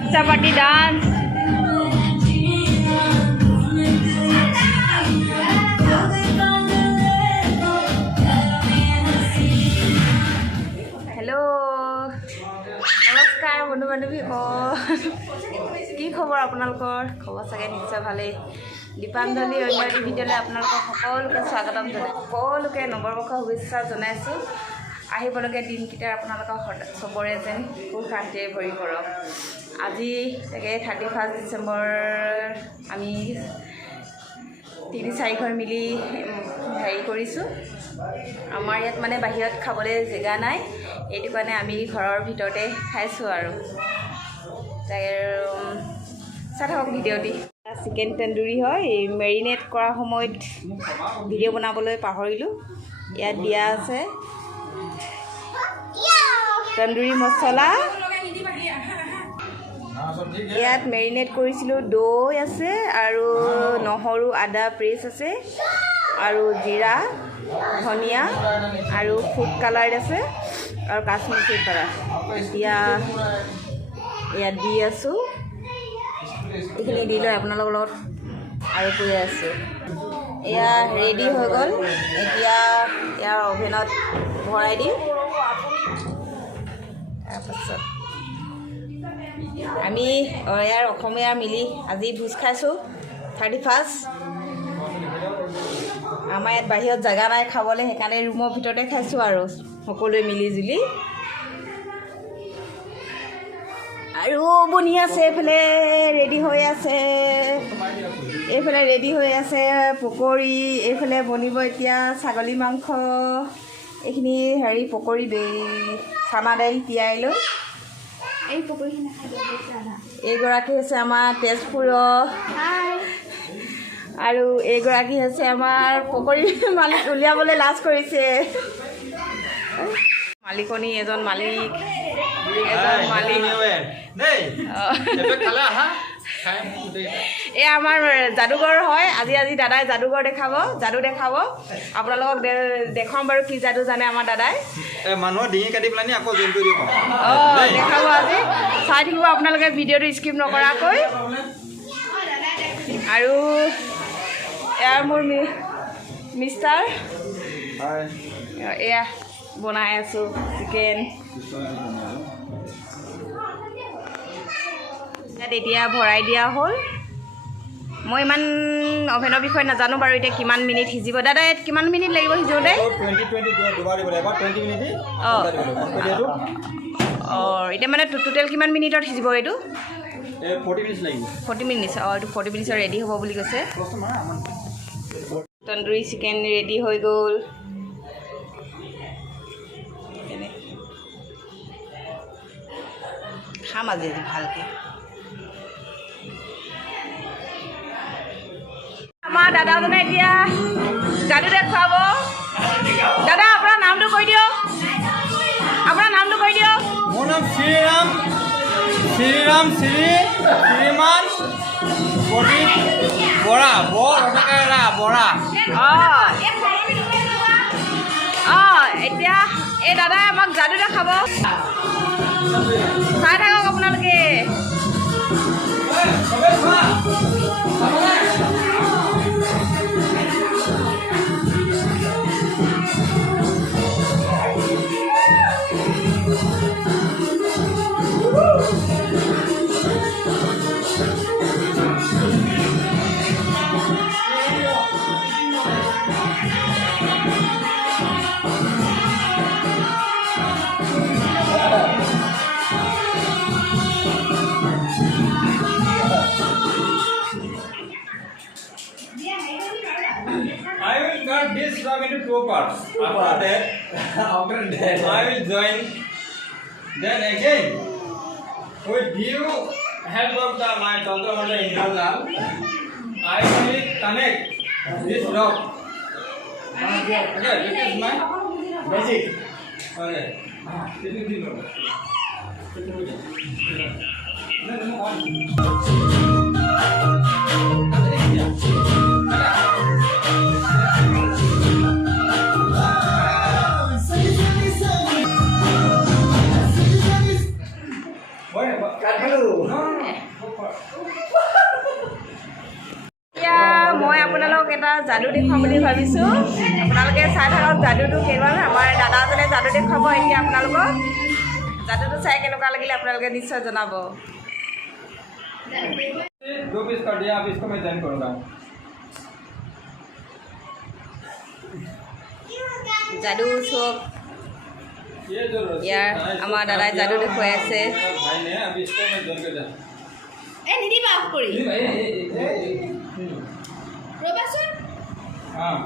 বাচ্চা party dance hello नमस्कार बंधु बान्धवी কি খবৰ আপোনালোকৰ খবৰ চাগে নিশ্চয় ভালেই দীপাঞ্জলি অন্য ভিডিঅ'লৈ আপোনালোকক সকলোকে স্বাগতম জনাই সকলোকে নৱবৰ্ষৰ শুভেচ্ছা জনাইছোঁ আহিবলগীয়া দিনকেইটাৰ আপোনালোকক চবৰে যেন সুখ শান্তিৰে ভৰি পৰক আজি তাকে 31 ডিচেম্বৰ আমি 3-4 ঘৰ মিলি হেৰি কৰিছোঁ আমাৰ ইয়াত মানে বাহিৰত খাবলৈ জেগা নাই এইটো কাৰণে আমি ঘৰৰ ভিতৰতে খাইছোঁ আৰু চাই থাকক ভিডিঅ'টি চিকেন তন্দুৰী হয় মেৰিনেট কৰাৰ সময়ত ভিডিঅ' বনাবলৈ পাহৰিলোঁ ইয়াত দিয়া আছে তন্দুৰী মছলা ইয়াত মেৰিনেট কৰিছিলোঁ দৈ আছে আৰু নহৰু আদা পেষ্ট আছে আৰু জিৰা ধনিয়া আৰু ফুড কালাৰ আছে আৰু কাশ্মীৰী পাৰা এতিয়া ইয়াত দি আছোঁ এইখিনি দি লৈ আপোনালোকৰ লগত আৰু কৈ আছোঁ এয়া ৰেডি হৈ গ'ল এতিয়া ইয়াৰ অভেনত ভৰাই দিম তাৰপাছত আমি ইয়াৰ অসমীয়া মিলি আজি ভোজ খাইছোঁ 31 আমাৰ ইয়াত বাহিৰত জেগা নাই খাবলৈ সেইকাৰণে ৰুমৰ ভিতৰতে খাইছোঁ আৰু সকলোৱে মিলি জুলি আৰু বনি আছে এইফালে ৰেডি হৈ আছে পকৰি এইফালে বনিব এতিয়া ছাগলী মাংস এইখিনি হেৰি পকৰি চানা দাইল তিয়াই লৈ এইগৰাকী হৈছে আমাৰ তেজপুৰৰ আৰু এইগৰাকী হৈছে আমাৰ পকৰি মালিক উলিয়াবলৈ লাজ কৰিছে মালিকনী এজন মালিক এই আমাৰ যাদুঘৰ হয় আজি দাদাই যাদু দেখাব আপোনালোকক দেখাম বাৰু কি যাদু জানে আমাৰ দাদাই মানুহৰ ডিঙি কাটি পেলানি আকৌ জইন কৰি দিব দেখাব আজি চাই থাকিব আপোনালোকে ভিডিঅ'টো স্কিপ নকৰাকৈ আৰু এয়া মোৰ মিষ্টাৰ এয়া বনাই আছোঁ চিকেন এতিয়া ভৰাই দিয়া হ'ল মই ইমান অভেনৰ বিষয়ে নাজানো বাৰু এতিয়া কিমান মিনিট সিজিব দাদা ইয়াত কিমান মিনিট লাগিব সিজোঁতে অঁ এতিয়া মানে টোটেল কিমান মিনিটত সিজিব এইটো 40 মিনিট এইটো 40 মিনিটত ৰেডি হ'ব বুলি কৈছে তন্দুৰী চিকেন ৰেডি হৈ গ'ল খাম আজি ভালকৈ আমাৰ দাদাজনে এতিয়া যাদু দেখুৱাব দাদা আপোনাৰ নামটো কৈ দিয়ক মোৰ নাম শ্ৰীৰাম শ্ৰীমান প্ৰদীপ বৰা বৰা এতিয়া এই দাদাই আমাক যাদু দেখাব চাই থাকক আপোনালোকে I will cut this from into 2 parts. After that, I will join. Then again, with due help of my Tantra internal, I will connect this rope. Okay, this is my magic. Okay, this is the rope. এতিয়া মই আপোনালোক এটা যাদু দেখুৱাম বুলি ভাবিছোঁ আপোনালোকে চাই থাকক যাদুটো কেনেকুৱা আমাৰ দাদাজনে যাদু দেখুৱাব এতিয়া আপোনালোকক যাদুটো চাই কেনেকুৱা লাগিলে আপোনালোকে নিশ্চয় জনাব 2 पीस कर दिया अब इसको मैं जॉइन करूंगा যাদু চব ये जो यार আমার দাদাই যাদু দেখুৱাই আছে भाई ने अब इसको मैं जॉइन कर दिया এ নিদি বাপ কৰি রবাসন हां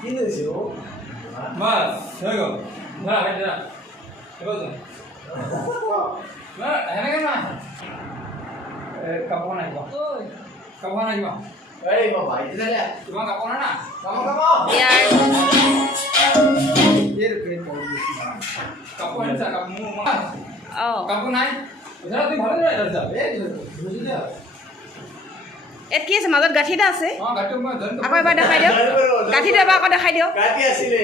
কি হইছে ও বাস হয়ে গেল ধরা হাই ধরা এবার না এনে কেন কাপড় নাই বা কাপড় নাই বা এই বাবা ইতে যা তোমার কাপড় না কাপড় ইয়ার এর কে কাপড় আছে কাপড় ও কাপড় নাই ধরা তুই ভালো না ধর যা এই বুঝি যা এত কি আছে মাজত গাঁঠি এটা আছে হ্যাঁ গাঁঠি মই ধর আকৌ এবাৰ দেখাই দিয়ক গাঁঠিটো এবাৰ আকৌ দেখাই দিয়ক গাঁঠি আছিলে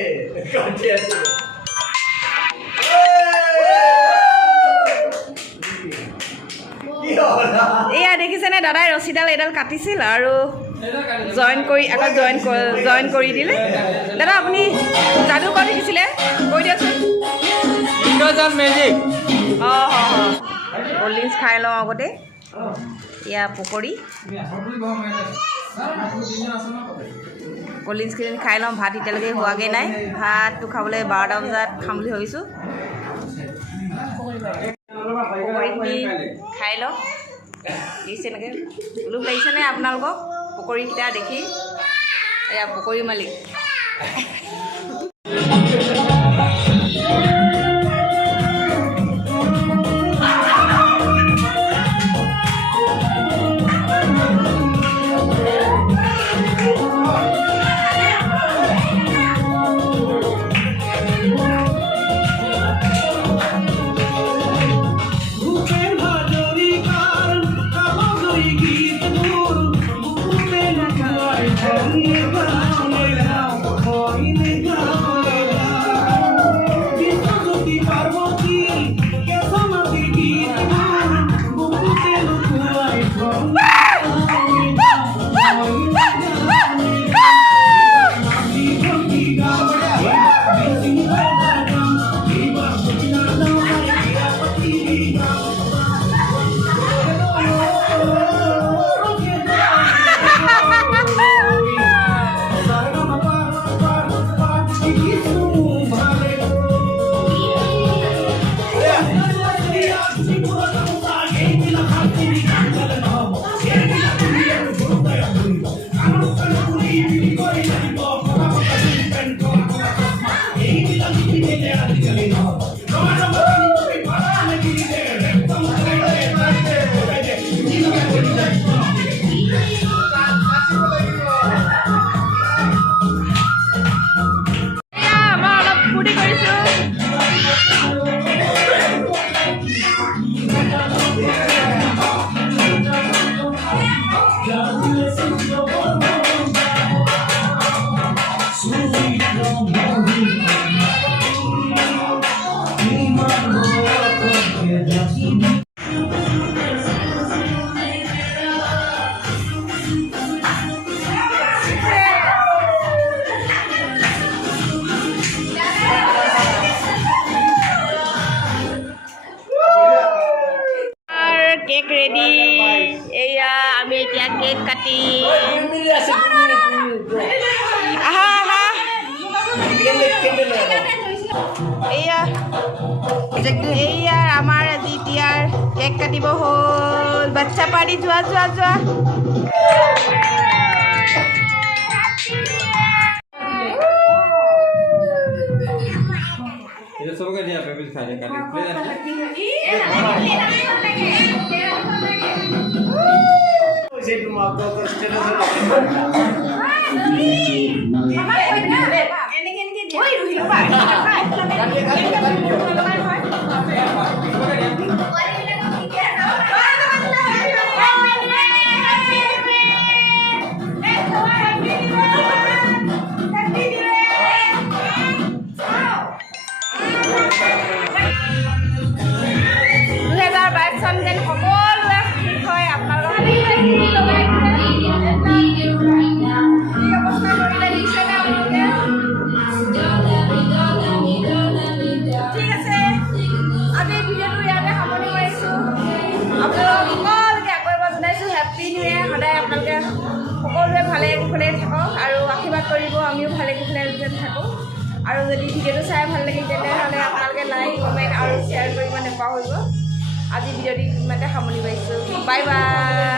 এয়া দেখিছেনে দাদাই ৰছীডাল এডাল কাটিছিল আৰু জইন কৰি দিলে দাদা আপুনি যাদু ক'ত শিকিছিলে কৈ দিয়কচোন ইন্দ্ৰজান মেজিক অঁ অঁ ক'ল্ড ড্ৰিংকছ খাই লওঁ আগতে এয়া পকৰি ক'ল্ড ড্ৰিংকছখিনি খাই লওঁ ভাত এতিয়ালৈকে হোৱাগৈ নাই ভাতটো খাবলৈ 12টা বজাত খাম বুলি ভাবিছোঁ পকৰিখিনি খাই লওঁ দেখিছে এনেকৈ লোভ লাগিছেনে আপোনালোকক পকৰিকেইটা দেখি এয়া পকৰি মালিক কেক ৰেডি এয়া আমি এতিয়া কেক কাটি আহা আহা এয়া আমাৰ আজি এতিয়াৰ কেক কাটিব হ'ল বাচ্চা পাৰি যোৱা যোৱা যোৱা ये सब का दिया पेपर खाने का प्ले जे तुम आपको क्वेश्चन সকলোৱে ঠিক হয় আপোনালোকৰ কৰিব আমিও ভালে কুশলে যেন থাকোঁ আৰু যদি ভিডিঅ'টো চাই ভাল লাগিল তেনেহ'লে আপোনালোকে লাইক কমেণ্ট আৰু শ্বেয়াৰ কৰিব নাপাহৰিব আজি ভিডিঅ'টি ইমানতে সামৰণি মাৰিছোঁ বাই বাই